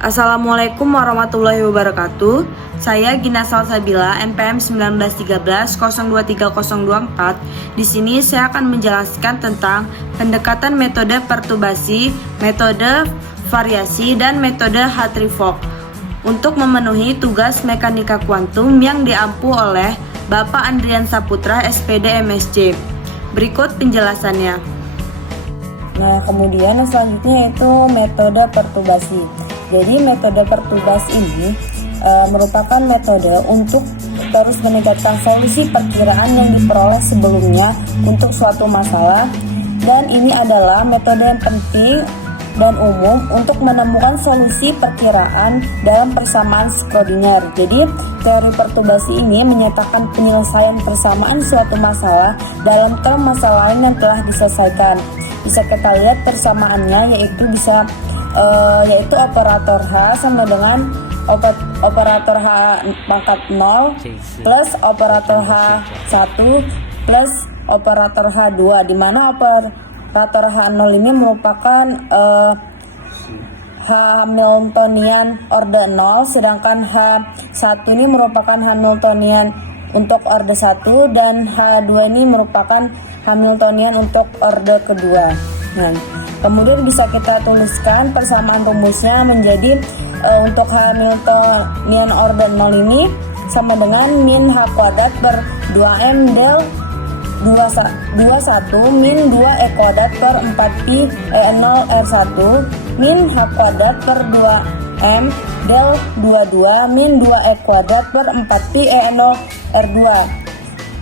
Assalamualaikum warahmatullahi wabarakatuh. Saya Gina Salsabila, NPM 1913-023024. Di sini saya akan menjelaskan tentang pendekatan metode perturbasi, metode variasi, dan metode Hartree-Fock untuk memenuhi tugas mekanika kuantum yang diampu oleh Bapak Andrian Saputra, SPD MSc. Berikut penjelasannya. Nah, kemudian selanjutnya yaitu metode perturbasi. Jadi metode perturbasi ini merupakan metode untuk terus meningkatkan solusi perkiraan yang diperoleh sebelumnya untuk suatu masalah, dan ini adalah metode yang penting dan umum untuk menemukan solusi perkiraan dalam persamaan Schrödinger. Jadi teori perturbasi ini menyatakan penyelesaian persamaan suatu masalah dalam term masalah lain yang telah diselesaikan. Bisa kita lihat persamaannya yaitu yaitu operator H sama dengan operator H pangkat 0 plus operator H1 plus operator H2, di mana operator H0 ini merupakan Hamiltonian orde 0, sedangkan H1 ini merupakan Hamiltonian untuk orde 1, dan H2 ini merupakan Hamiltonian untuk orde kedua. Nah, kemudian bisa kita tuliskan persamaan rumusnya menjadi untuk Hamiltonian orde 0 ini sama dengan min H kuadrat per 2M del 21 min 2E kuadrat per 4Pi E0 R1 min H kuadrat per 2M del 22 min 2E kuadrat per 4Pi E0 R2.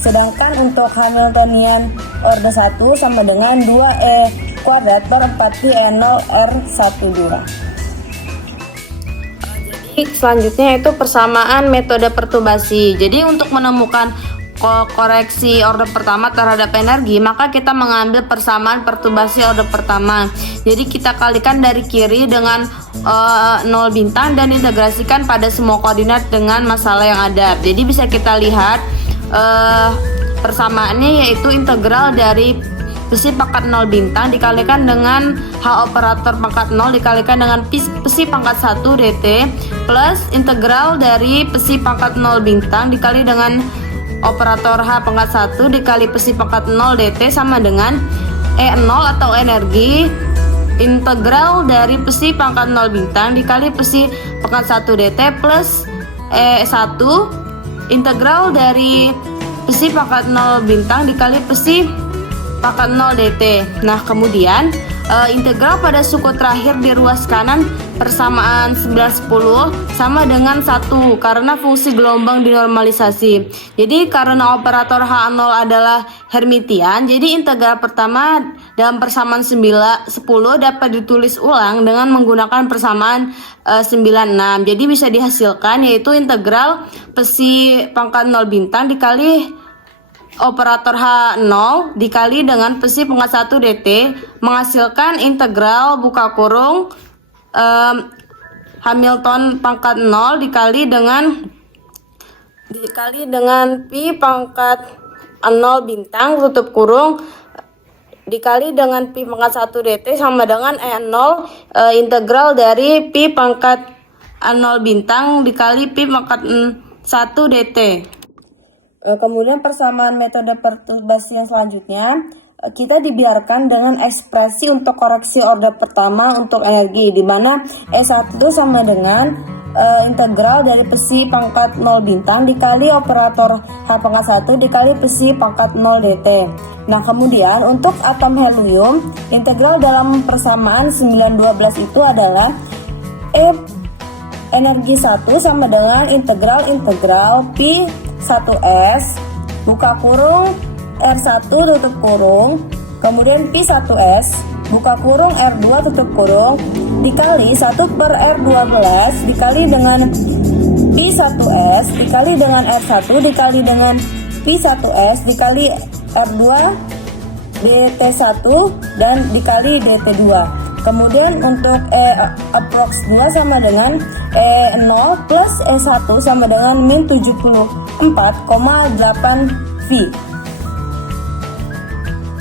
Sedangkan untuk Hamiltonian orde 1 sama dengan 2E kuadrat per 4Pi E0 R12. Jadi selanjutnya itu persamaan metode perturbasi. Jadi untuk menemukan koreksi orde pertama terhadap energi, maka kita mengambil persamaan perturbasi orde pertama. Jadi kita kalikan dari kiri dengan 0 bintang dan integrasikan pada semua koordinat dengan masalah yang ada. Jadi bisa kita lihat persamaannya yaitu integral dari psi pangkat 0 bintang dikalikan dengan H operator pangkat 0 dikalikan dengan psi pangkat 1 dt plus integral dari psi pangkat 0 bintang dikali dengan operator H pangkat 1 dikali psi pangkat 0 dt sama dengan E0 atau energi integral dari psi pangkat 0 bintang dikali psi pangkat 1 dt plus E1 integral dari psi pangkat 0 bintang dikali psi pangkat 0 dt. Nah, kemudian integral pada suku terakhir di ruas kanan persamaan 11-10 sama dengan 1 karena fungsi gelombang dinormalisasi. Jadi karena operator H0 adalah Hermitian, jadi integral pertama dalam persamaan 9-10 dapat ditulis ulang dengan menggunakan persamaan 9-6. Jadi bisa dihasilkan yaitu integral psi pangkat 0 bintang dikali operator H0 dikali dengan psi pangkat 1 dt menghasilkan integral buka kurung Hamilton pangkat 0 dikali dengan pi pangkat 0 bintang tutup kurung dikali dengan pi pangkat 1 dt sama dengan E0 integral dari pi pangkat 0 bintang dikali pi pangkat 1 dt. Kemudian persamaan metode perturbasi yang selanjutnya kita dibiarkan dengan ekspresi untuk koreksi orde pertama untuk energi, di mana E1 sama dengan integral dari psi pangkat 0 bintang dikali operator H pangkat 1 dikali psi pangkat 0 dt. Nah, kemudian untuk atom helium, integral dalam persamaan 912 itu adalah energi 1 sama dengan integral pi 1s buka kurung R1 tutup kurung kemudian pi 1s buka kurung R2 tutup kurung dikali 1 per R12 dikali dengan pi 1s dikali dengan R1 dikali dengan pi 1s dikali R2 dt1 dan dikali dt2. Kemudian untuk approx 2 sama dengan E0 plus E1 sama dengan min 74,8 V.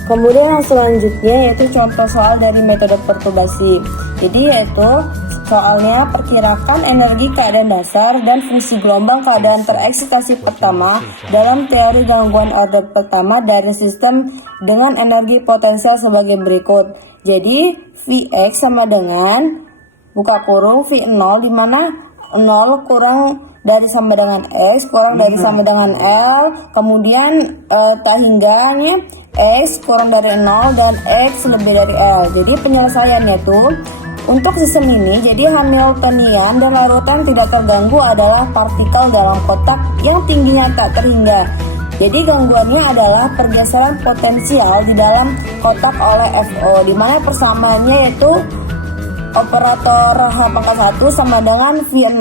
Kemudian yang selanjutnya yaitu contoh soal dari metode perturbasi. Jadi yaitu Soalnya perkirakan energi keadaan dasar dan fungsi gelombang keadaan tereksitasi pertama dalam teori gangguan order pertama dari sistem dengan energi potensial sebagai berikut. Jadi Vx sama dengan buka kurung V0 di mana 0 kurang dari sama dengan X kurang dari sama dengan L, kemudian tak hingganya X kurang dari 0 dan X lebih dari L. Jadi penyelesaiannya tuh untuk sistem ini, jadi Hamiltonian dan larutan tidak terganggu adalah partikel dalam kotak yang tingginya tak terhingga. Jadi gangguannya adalah pergeseran potensial di dalam kotak oleh FO, di mana persamaannya yaitu operator H pangkat 1 sama dengan V0.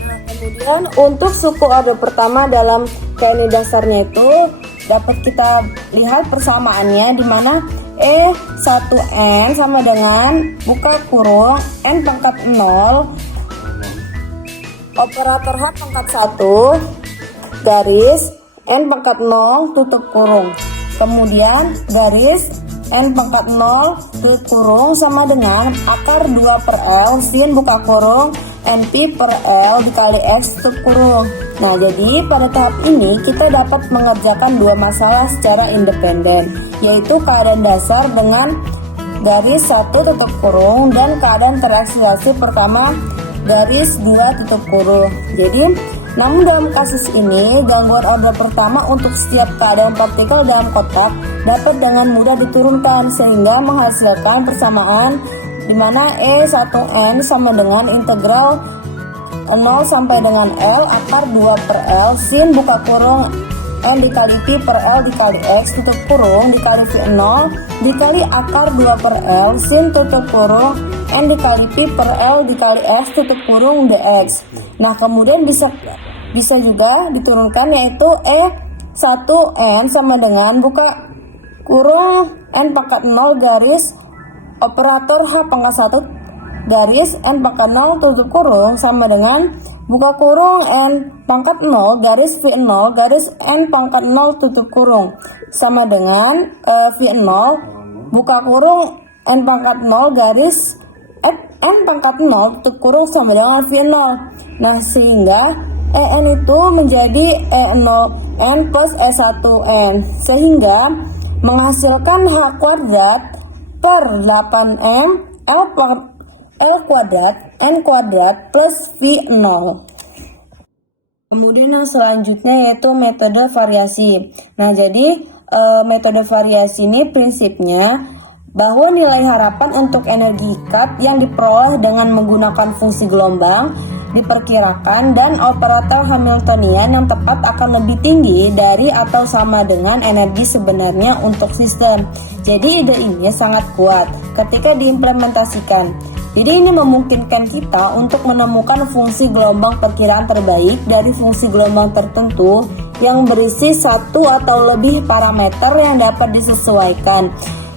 Nah, kemudian untuk suku order pertama dalam KNI dasarnya itu dapat kita lihat persamaannya di mana E1N sama dengan buka kurung N pangkat 0 operator H pangkat 1 garis N pangkat 0 tutup kurung, kemudian garis N pangkat 0 tutup kurung sama dengan akar 2 per L sin buka kurung NP per L dikali X tutup kurung. Nah, jadi pada tahap ini kita dapat mengerjakan dua masalah secara independen, yaitu keadaan dasar dengan garis 1 tutup kurung dan keadaan tereksitasi pertama garis 2 tutup kurung. Jadi, namun dalam kasus ini gangguan order pertama untuk setiap keadaan partikel dalam kotak dapat dengan mudah diturunkan sehingga menghasilkan persamaan di mana E1N sama dengan integral 0 sampai dengan L akar 2 per L sin buka kurung N dikali P per L dikali X tutup kurung dikali V0 dikali akar 2 per L sin tutup kurung N dikali P per L dikali X tutup kurung dx. Nah, kemudian bisa juga diturunkan yaitu E1N sama dengan buka kurung N pangkat 0 garis operator H pangkat 1 garis N pangkat 0 tutup kurung sama dengan buka kurung N pangkat 0 garis V0 garis N pangkat 0 tutup kurung sama dengan V0 buka kurung N pangkat 0 garis N pangkat 0 tutup kurung sama dengan V0. Nah, sehingga EN itu menjadi E0N plus E1N sehingga menghasilkan H kuadrat per 8M L kuadrat N kuadrat plus V0. Kemudian yang selanjutnya yaitu metode variasi. Nah, jadi metode variasi ini prinsipnya bahwa nilai harapan untuk energi ikat yang diperoleh dengan menggunakan fungsi gelombang diperkirakan dan operator Hamiltonian yang tepat akan lebih tinggi dari atau sama dengan energi sebenarnya untuk sistem. Jadi ide ini sangat kuat ketika diimplementasikan. Jadi ini memungkinkan kita untuk menemukan fungsi gelombang perkiraan terbaik dari fungsi gelombang tertentu yang berisi satu atau lebih parameter yang dapat disesuaikan,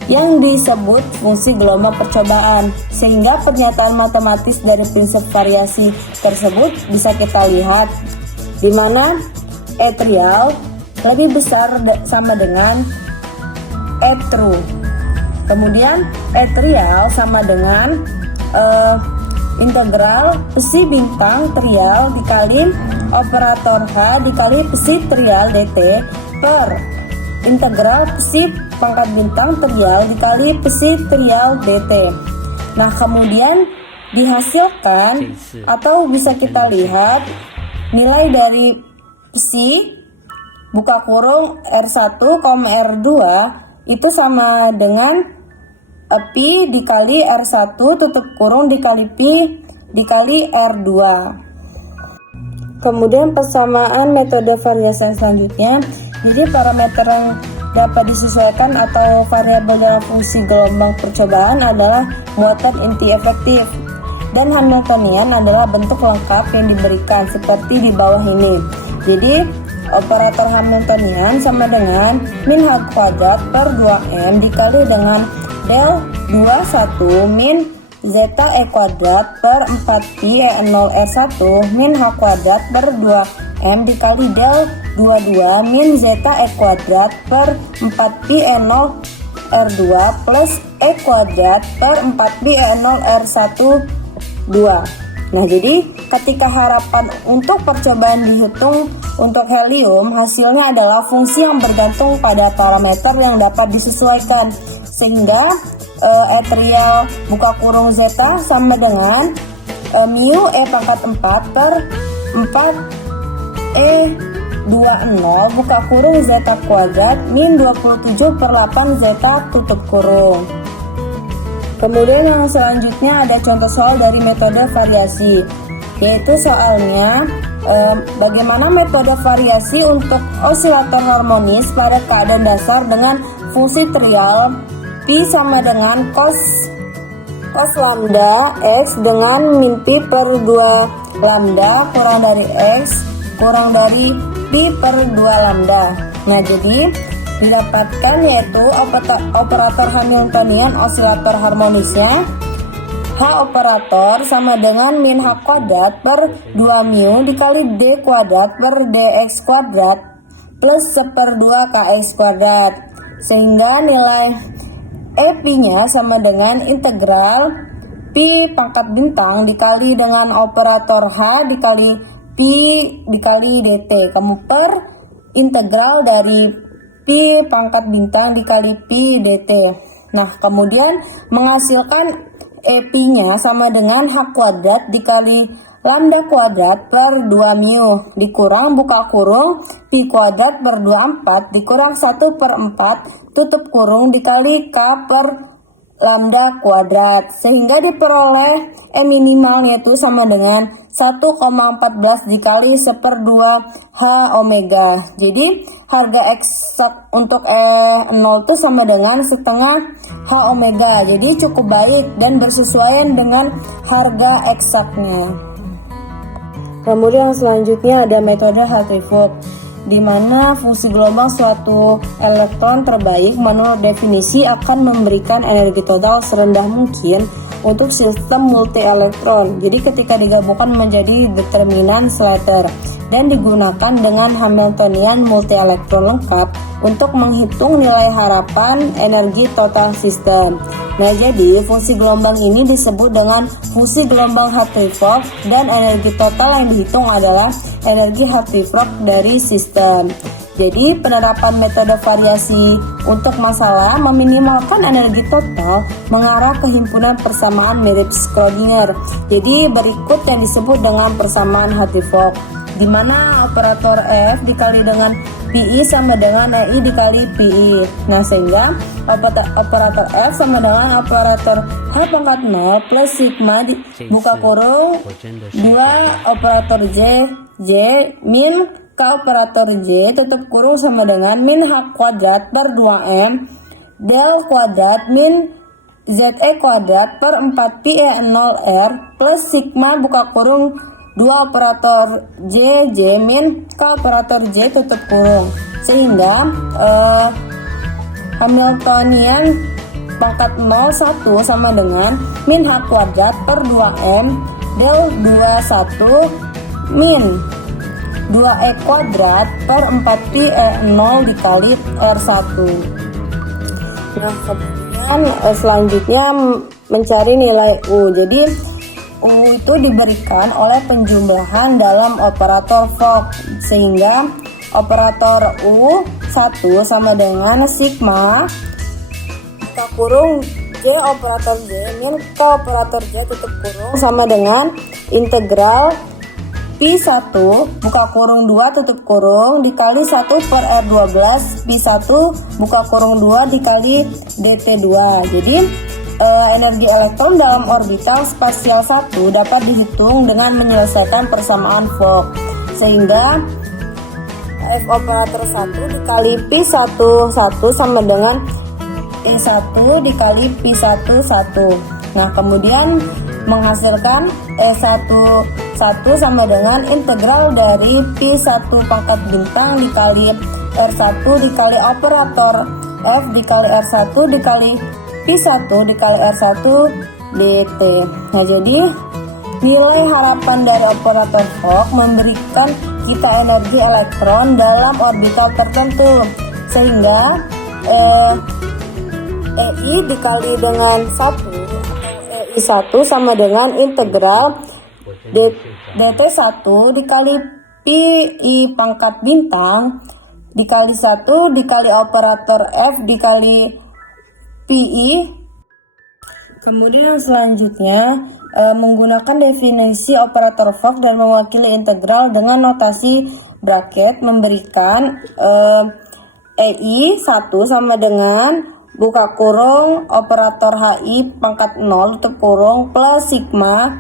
yang disebut fungsi gelombang percobaan. Sehingga pernyataan matematis dari prinsip variasi tersebut bisa kita lihat di mana E trial lebih besar sama dengan E true. Kemudian E trial sama dengan integral psi bintang trial dikali operator H dikali psi trial dt per integral psi pangkat bintang trial dikali psi trial dt. Nah, kemudian dihasilkan atau bisa kita lihat nilai dari psi buka kurung R1, R2 itu sama dengan Pi dikali R1 tutup kurung dikali Pi dikali R2. Kemudian persamaan metode variasi yang selanjutnya, jadi parameter yang dapat disesuaikan atau variabel dalam fungsi gelombang percobaan adalah muatan inti efektif, dan Hamiltonian adalah bentuk lengkap yang diberikan seperti di bawah ini. Jadi operator Hamiltonian sama dengan min H kuadrat per 2M dikali dengan del 21 min zeta E kuadrat per 4pi E0 R1 min H kuadrat per 2M dikali del 22 min zeta E kuadrat per 4pi E0 R2 plus E kuadrat per 4pi E0 R1 2. Nah, jadi ketika harapan untuk percobaan dihitung untuk helium, hasilnya adalah fungsi yang bergantung pada parameter yang dapat disesuaikan. Sehingga etrial buka kurung zeta sama dengan mu E pangkat 4 per 4 E 20 buka kurung zeta kuadrat min 27 per 8 zeta tutup kurung. Kemudian yang selanjutnya ada contoh soal dari metode variasi, yaitu soalnya bagaimana metode variasi untuk osilator harmonis pada keadaan dasar dengan fungsi trial pi sama dengan cos lambda x dengan min pi per 2 lambda kurang dari x kurang dari pi per 2 lambda. Nah, jadi didapatkan yaitu operator Hamiltonian osilator harmonisnya H operator sama dengan min H kuadrat per 2 mu dikali D kuadrat per DX kuadrat plus 1/2 KX kuadrat, sehingga nilai pi-nya sama dengan integral pi pangkat bintang dikali dengan operator H dikali pi dikali dt kamu per integral dari pi pangkat bintang dikali pi dt. Nah, kemudian menghasilkan pi-nya sama dengan H kuadrat dikali lambda kuadrat per 2 mu dikurang buka kurung pi kuadrat per 24 dikurang 1/4 tutup kurung dikali k per lambda kuadrat, sehingga diperoleh minimalnya itu sama dengan 1,14 dikali 1/2 H omega. Jadi harga eksak untuk E0 itu sama dengan setengah H omega. Jadi cukup baik dan bersesuaian dengan harga eksaknya. Kemudian selanjutnya ada metode Hartree-Fock, di mana fungsi gelombang suatu elektron terbaik menurut definisi akan memberikan energi total serendah mungkin untuk sistem multi elektron. Jadi ketika digabungkan menjadi determinan Slater dan digunakan dengan Hamiltonian multi elektron lengkap untuk menghitung nilai harapan energi total sistem. Nah, jadi fungsi gelombang ini disebut dengan fungsi gelombang Hartree-Fock dan energi total yang dihitung adalah energi Hartree-Fock dari sistem. Jadi penerapan metode variasi untuk masalah meminimalkan energi total mengarah ke himpunan persamaan mirip Schrödinger. Jadi berikut yang disebut dengan persamaan Hartree-Fock, di mana operator F dikali dengan PI sama dengan EI dikali PI. Nah, sehingga operator F sama dengan operator H pangkat 0 plus sigma buka kurung 2 operator J min K operator J tutup kurung sama dengan min H kuadrat per 2M del kuadrat min ZE kuadrat per 4pi E0R plus sigma buka kurung 2 operator J min K operator J tutup kurung, sehingga Hamiltonian pangkat 01 sama dengan min H kuadrat per 2M del 21 min 2E kuadrat per 4pi E0 dikali R1. Nah, kemudian selanjutnya mencari nilai U. Jadi U itu diberikan oleh penjumlahan dalam operator Fock, sehingga operator U1 sama dengan sigma buka kurung J operator J min K operator J tutup kurung sama dengan integral Pi1 buka kurung 2 tutup kurung dikali 1 per R12 Pi1 buka kurung 2 dikali DT2. Jadi energi elektron dalam orbital spasial 1 dapat dihitung dengan menyelesaikan persamaan Fock, sehingga F operator 1 dikali Pi1 sama dengan E1 dikali Pi1 1. Nah, kemudian menghasilkan E1 sama dengan integral dari Pi1 pangkat bintang dikali R1 dikali operator F dikali R1 dikali Pi1 dikali R1 dt. Nah, jadi nilai harapan dari operator Fock memberikan kita energi elektron dalam orbital tertentu, sehingga EI dikali dengan 1 atau EI1 sama dengan integral DT1 dikali PI pangkat bintang dikali 1 dikali operator F dikali PI. Kemudian selanjutnya menggunakan definisi operator Fock dan mewakili integral dengan notasi bracket memberikan EI 1 sama dengan buka kurung operator HI pangkat 0 tutup kurung plus sigma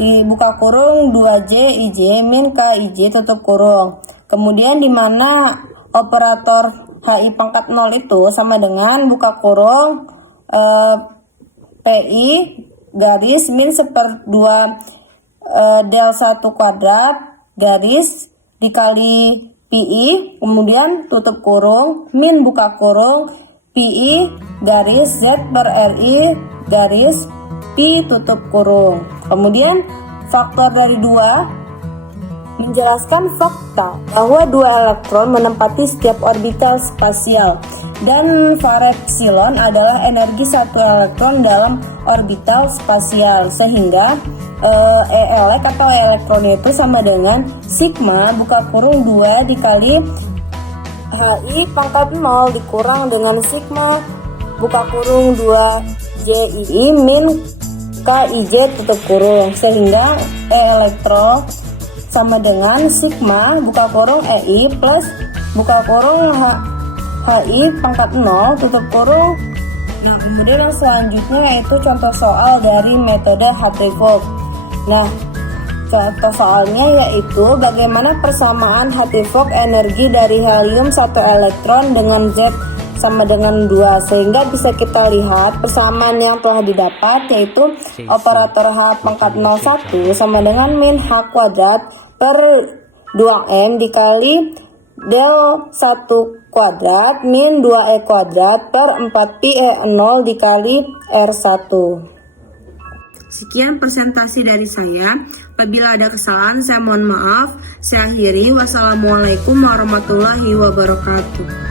di buka kurung 2J IJ min KIJ tutup kurung. Kemudian di mana operator HI pangkat 0 itu sama dengan buka kurung PI garis min 1/2 del 1 kuadrat garis dikali PI kemudian tutup kurung min buka kurung PI garis Z per RI garis P tutup kurung. Kemudian faktor dari 2 menjelaskan fakta bahwa 2 elektron menempati setiap orbital spasial dan var epsilon adalah energi 1 elektron dalam orbital spasial sehingga elek atau elektron itu sama dengan sigma buka kurung 2 dikali HI pangkat 0 dikurang dengan sigma buka kurung 2 JII min KIJ tutup kurung sehingga elektron sama dengan sigma buka kurung EI plus buka kurung HI pangkat 0 tutup kurung. Nah kemudian yang selanjutnya yaitu contoh soal dari metode Hartree-Fock. Nah contoh soalnya yaitu bagaimana persamaan Hartree-Fock energi dari helium 1 elektron dengan Z sama dengan 2 sehingga bisa kita lihat persamaan yang telah didapat yaitu operator H pangkat 01 sama dengan min H kuadrat per 2M dikali del 1 kuadrat min 2E kuadrat per 4Pi E0 dikali R1. Sekian presentasi dari saya. Apabila ada kesalahan saya mohon maaf. Saya akhiri. Wassalamualaikum warahmatullahi wabarakatuh.